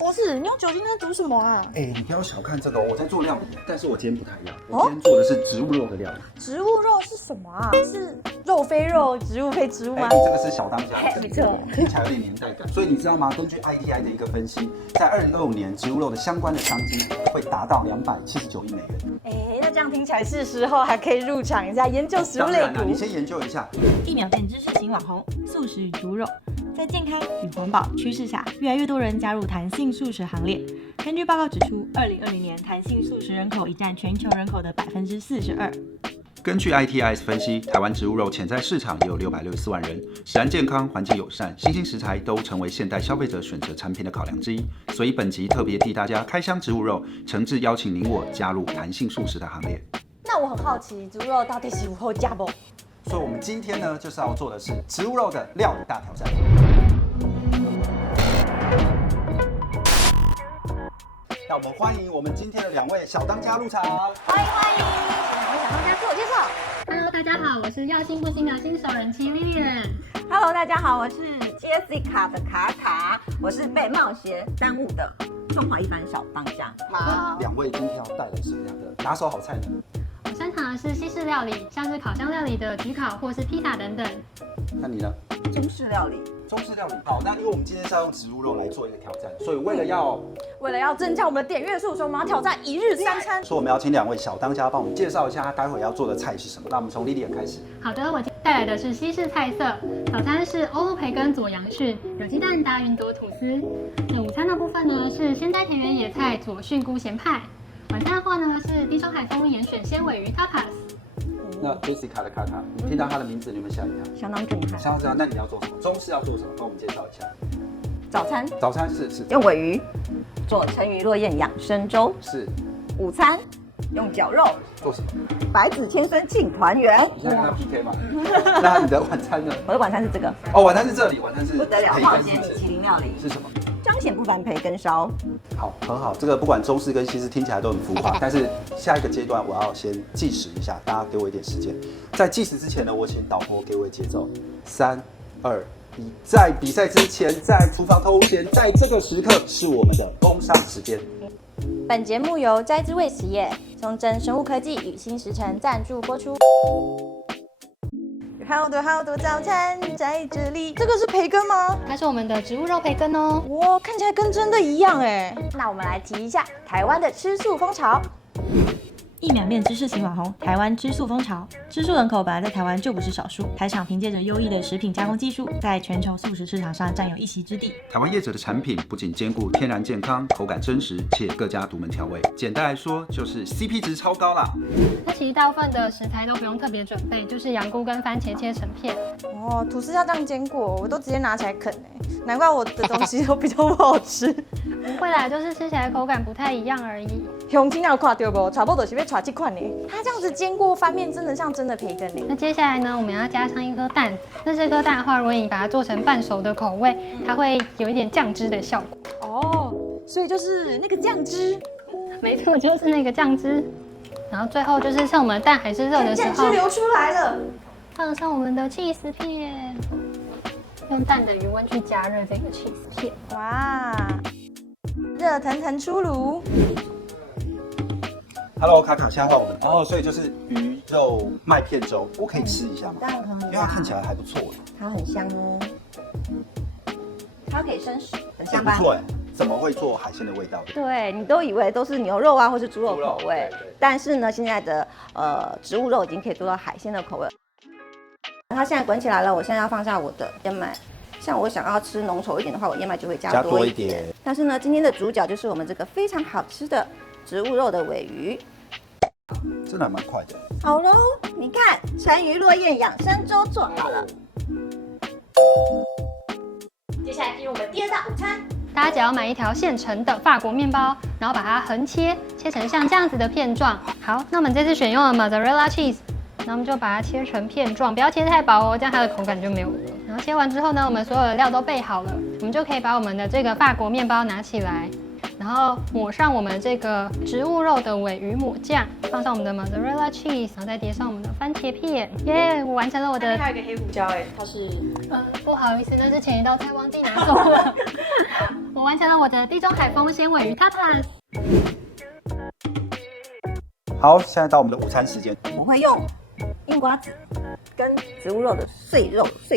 博士，你用酒精在煮什么啊？你不要小看这个，我在做料理，但是我今天不太一样，我今天做的是植物肉的料理。植物肉是什么啊？是肉非肉，植物非植物吗？这个是小当家，没错，听起来有点年代感。所以你知道吗？根据 ITI 的一个分析，在2025年，植物肉的相关的商机会达到279亿美元。那这样听起来是时候还可以入场一下研究食物类股。你先研究一下。1秒变知识型网红，素食与猪肉，在健康与环保趋势下，越来越多人加入弹性素食行列。根据报告指出，2020年弹性素食人口已占全球人口的42%。根据 ITI 分析，台湾植物肉潜在市场也有664万人，食安健康、环境友善、新兴食材都成为现代消费者选择产品的考量之一。所以本集特别替大家开箱植物肉，诚挚邀请您我加入弹性素食的行列。那我很好奇，植物肉到底是如何加不？所以我们今天呢，就是要做的是植物肉的料理大挑战。那我们欢迎我们今天的2位小当家入场。欢迎，请2位小当家自我介绍。Hello， 大家好，我是要新不新的新手人妻 Lilian。Hello， 大家好，我是 Jessica 的卡卡，我是被冒险耽误的中华一番小当家。2位今天要带来什么样的拿手好菜呢？我擅长的是西式料理，像是烤箱料理的焗烤或是披萨等等。那你呢？中式料理。中式料理。好，那因为我们今天是要用植物肉来做一个挑战，所以为了要增加我们的点阅数，所以我们要挑战1日3餐。所以我们要请2位小当家帮我们介绍一下他待会要做的菜是什么。那我们从Lilian开始。好的，我带来的是西式菜色，早餐是欧陆培根佐洋蕈，有鸡蛋达云朵吐司。那午餐的部分呢是鲜摘田园野菜佐菌菇咸派。晚餐的话呢是地中海风味严选鲜尾鱼 tapas。那 Jessica 的卡卡，你听到她的名字，你有没有吓一跳？相当震撼。相当震撼。那你要做什么？中式要做什么？帮我们介绍一下。早餐是用尾鱼做陈鱼落雁养生粥。是。午餐用绞肉做什么？白子千孙庆团圆。你现在跟他 PK 吗？那你的晚餐呢？我的晚餐是这个。哦，晚餐是这里，晚餐是不得了，冒险米其林料理是什么？彰显不凡培根烧。好，很好，这个不管中式跟西式听起来都很浮夸，但是下一个阶段我要先计时一下，大家给我一点时间。在计时之前呢，我请导播给我节奏，3、2、1。在比赛之前，在厨房偷闲，在这个时刻是我们的工商时间。本节目由摘之味实业、松针生物科技与新时辰赞助播出。好多早餐在这里，这个是培根吗？它是我们的植物肉培根哦。哇，看起来跟真的一样哎。那我们来提一下台湾的吃素风潮。1秒变知识型网红，台湾吃素风潮。吃素人口本来在台湾就不是少数，台厂凭借着优异的食品加工技术，在全球素食市场上占有一席之地。台湾业者的产品不仅兼顾天然健康，口感真实，且各家独门调味。简单来说，就是 CP 值超高啦。那其实大部分的食材都不用特别准备，就是洋菇跟番茄切成片。哦，吐司要这样煎过，我都直接拿起来啃哎，难怪我的东西都比较不好吃。不会啦，就是吃起来口感不太一样而已。乡亲有看到不？差不多是要炒这款呢。它这样子煎过翻面，真的像真的培根呢。那接下来呢，我们要加上1颗蛋。那这颗蛋的话，如果你把它做成半熟的口味，它会有一点酱汁的效果。哦，所以就是那个酱汁。没错，就是那个酱汁。然后最后就是趁我们的蛋还是热的时候，酱汁流出来了，放上我们的起司片，用蛋的余温去加热这个起司片。哇，热腾腾出炉。Hello， 卡卡，现在换我们。然后，所以就是鱼肉麦片粥，我可以吃一下吗？当然可以，因为它看起来还不错。它很香哦，它可以生食，很香吧？不错哎，怎么会做海鲜的味道？对，你都以为都是牛肉啊或是猪肉口味，但是呢，现在的植物肉已经可以做到海鲜的口味。它现在滚起来了，我现在要放下我的燕麦。像我想要吃浓稠一点的话，我燕麦就会加多一点。但是呢，今天的主角就是我们这个非常好吃的植物肉的尾鱼。真的还蛮快的。好喽，你看陈鱼落雁养生粥做好了。接下来进入我们第2道午餐。大家只要买一条现成的法国面包，然后把它横切，切成像这样子的片状。好，那我们这次选用了 mozzarella cheese， 然后我们就把它切成片状，不要切太薄哦，这样它的口感就没有了。然后切完之后呢，我们所有的料都备好了，我们就可以把我们的这个法国面包拿起来。然后抹上我们这个植物肉的尾鱼抹酱，放上我们的 mozzarella cheese， 然后再叠上我们的番茄片。耶，我完成了我的。还有一个黑胡椒哎，它是不好意思，那是前一道菜忘记拿走了。我完成成了我的地中海风鲜尾鱼塔塔。好，现在到我们的午餐时间。我会用硬瓜子跟植物肉的碎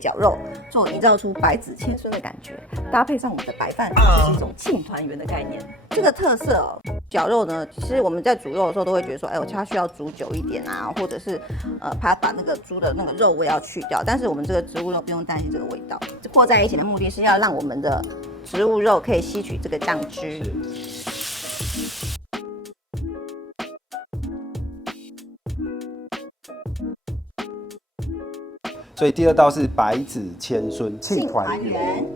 绞肉，做营造出百子千孙的感觉，搭配上我们的白饭，就是一种庆团圆的概念。这个特色哦，绞肉呢，其实我们在煮肉的时候都会觉得说，哎，它需要煮久一点啊，或者是怕把那个猪的那个肉味要去掉。但是我们这个植物肉不用担心这个味道，和在一起的目的是要让我们的植物肉可以吸取这个酱汁。所以第二道是百子千孙庆团圆。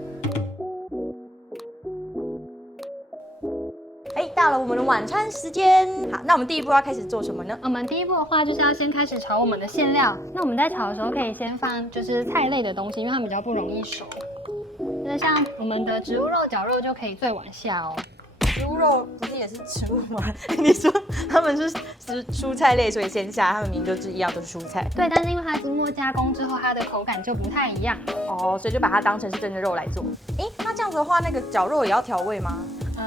哎，到了我们的晚餐时间。好，那我们第一步要开始做什么呢？我们第一步的话就是要先开始炒我们的馅料。那我们在炒的时候可以先放就是菜类的东西，因为它们比较不容易熟。那像我们的植物肉、绞肉就可以最晚下哦。植物肉不是也是植物吗？你说他们是蔬菜类，所以先下，他们明明就是一样都是蔬菜。对，但是因为它经过加工之后，它的口感就不太一样了。哦，所以就把它当成是真的肉来做。哎，那这样子的话，那个绞肉也要调味吗？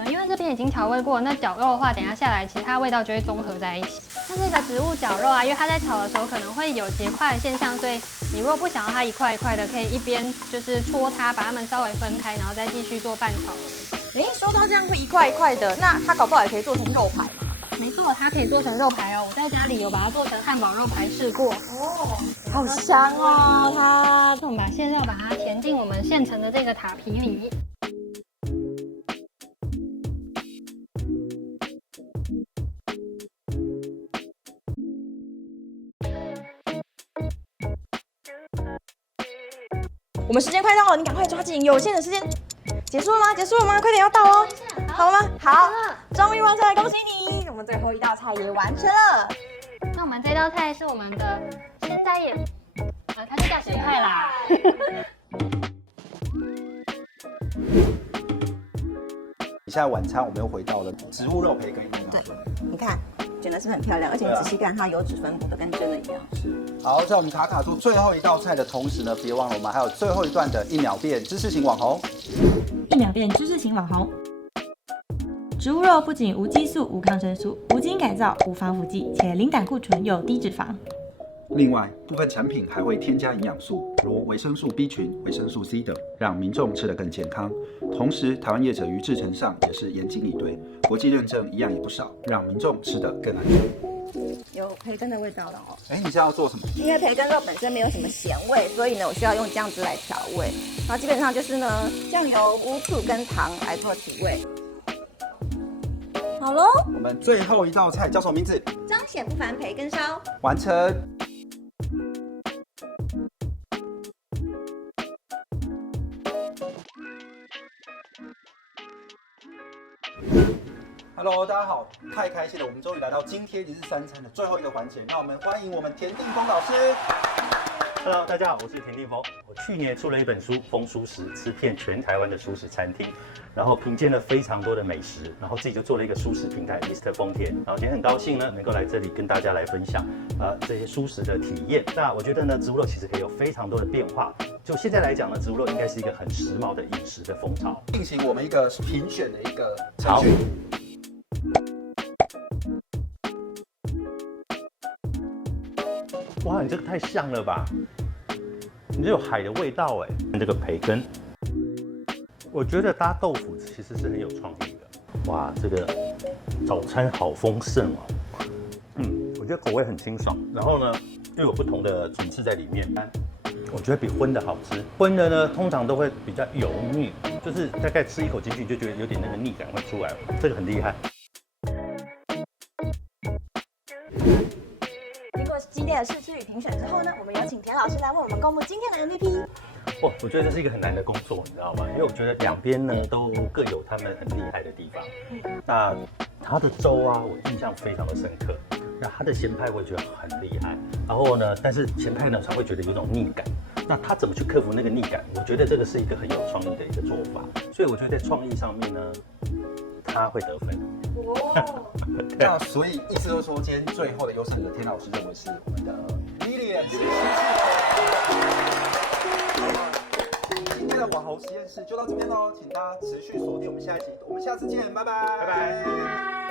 因为这边已经调味过，那绞肉的话，等一下下来，其实它味道就会综合在一起。像这个植物绞肉啊，因为它在炒的时候可能会有结块的现象，所以你如果不想要它一块一块的，可以一边就是戳它，把它们稍微分开，然后再继续做拌炒。哎，说到这样会一块一块的，那它搞不好也可以做成肉排嘛？没错，它可以做成肉排哦。我在家里有把它做成汉堡肉排试过。哦，好香哦！它，那我们把馅料把它填进我们现成的这个塔皮里。我们时间快到了，你赶快抓紧有限的时间。结束了吗？结束了吗？快点要到哦，好了吗？好，终于完成了，恭喜你！我们最后一道菜也完成了。那我们这道菜是我们的鲜菜眼，它是叫咸菜啦。现在晚餐我们又回到了植物肉培根。对，你看卷的是不是很漂亮？而且你仔细看，它油脂分布的跟真的一样。是。好，在我们卡卡做最后一道菜的同时呢，别忘了我们还有最后一段的1秒变知识型网红。1秒变知识型网红。植物肉不仅无激素、无抗生素、无基因改造、无防腐剂，且零胆固醇又低脂肪。另外，部分产品还会添加营养素，如维生素 B 群、维生素 C 等，让民众吃得更健康。同时，台湾业者于制程上也是严谨以对，国际认证一样也不少，让民众吃得更安全。有培根的味道了哦。哎，你现在要做什么？因为培根肉本身没有什么咸味，所以呢，我需要用酱汁来调味。然后基本上就是呢，酱油、乌醋跟糖来做提味。好喽，我们最后一道菜叫什么名字？彰显不凡培根烧。完成。Hello， 大家好，太开心了，我们终于来到今天一日三餐的最后一个环节，让我们欢迎我们田定峰老师。Hello， 大家好，我是田定峰。我去年出了一本书《风蔬食》，吃遍全台湾的蔬食餐厅，然后品鉴了非常多的美食，然后自己就做了一个蔬食平台 Mr. 丰田。然后今天很高兴呢，能够来这里跟大家来分享这些蔬食的体验。那我觉得呢，植物肉其实可以有非常多的变化。就现在来讲呢，植物肉应该是一个很时髦的饮食的风潮。进行我们一个评选的一个程序。哇，你这个太像了吧！你这有海的味道哎。这个培根，我觉得搭豆腐其实是很有创意的。哇，这个早餐好丰盛哦。我觉得口味很清爽，然后呢又有不同的层次在里面。我觉得比荤的好吃。荤的呢通常都会比较油腻，就是大概吃一口进去就觉得有点那个腻感会出来，这个很厉害。激烈的试吃与评选之后呢，我们有请田老师来为我们公布今天的 MVP。哇，我觉得这是一个很难的工作，你知道吗？因为我觉得两边呢都各有他们很厉害的地方。那它的粥啊，我印象非常的深刻。那它的咸派我也觉得很厉害。然后呢，但是咸派呢常会觉得有种腻感。那他怎么去克服那个腻感？我觉得这个是一个很有创意的一个做法。所以我觉得在创意上面呢，他会得分。那所以意思就是说，今天最后的优胜者，田老师认为是我们的 Lilian。今天的的网红实验室就到这边喽，请大家持续锁定我们下一集，我们下次见，拜拜。拜拜。